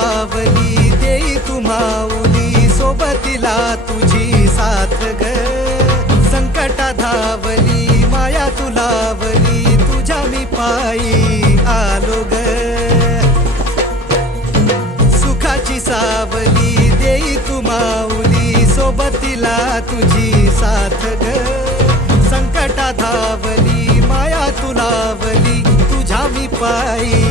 सावली देई तुम्हाउली सोबतीला तुझी साथ ग संकटा धावली माया तुलावली तुझ्या मी पायी आलो ग सुखाची सावली देई तुम्हाउली सोबतीला तुझी साथ ग संकटा धावली माया तुलावली तुझ्या मी पायी